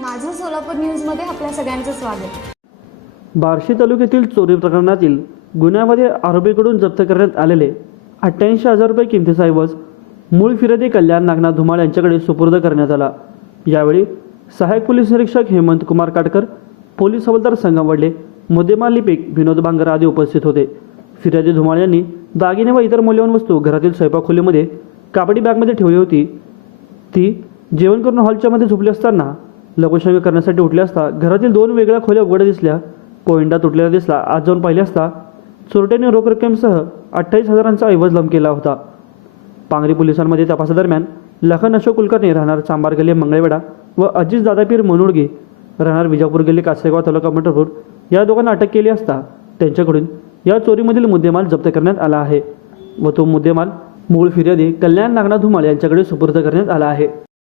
माझं सोलापूर न्यूजमध्ये आपल्या सगळ्यांचं स्वागत. बार्शी तालुक्यातील चोरी प्रकरणातील गुन्ह्यामध्ये आरोपीकडून जप्त करण्यात आलेले अठ्ठ्याऐंशी हजार रुपये किमतीचा ऐवज मूळ फिर्यादी कल्याण नागनाथ धुमाळ यांच्याकडे सुपूर्द करण्यात आला. यावेळी सहाय्यक पोलीस निरीक्षक हेमंत कुमार काटकर पोलीस हवालदार संगम वडले मुद्देमाल लिपिक विनोद बांगर आदी उपस्थित होते. फिर्यादी धुमाळ यांनी दागिने व इतर मौल्यवान वस्तू घरातील स्वयंपाकखोलीमध्ये कापडी बॅगमध्ये ठेवली होती. ती जेवण करून हॉलच्या मध्ये झोपली असताना लघुशंग करण्यासाठी उठले असता घरातील दोन वेगळ्या खोल्या उघड्या दिसल्या. कोयंडा तुटलेला दिसला आज जाऊन पाहिले असता चोरट्याने रोख रक्कमसह अठ्ठावीस हजारांचा ऐवज लंब केला होता. पांगरी पोलिसांमध्ये तपासादरम्यान लखन अशोक कुलकर्णी राहणार चांबार गल्ली मंगळवेडा व अजित दादापीर मनोडगे राहणार विजापूर गल्ली कासेगाव तालुका पंढरपूर या दोघांना अटक केली असता त्यांच्याकडून या चोरीमधील मुद्देमाल जप्त करण्यात आला आहे. व तो मुद्देमाल मूळ फिर्यादी कल्याण नागनाथ धुमाळ यांच्याकडे सुपूर्द करण्यात आला आहे.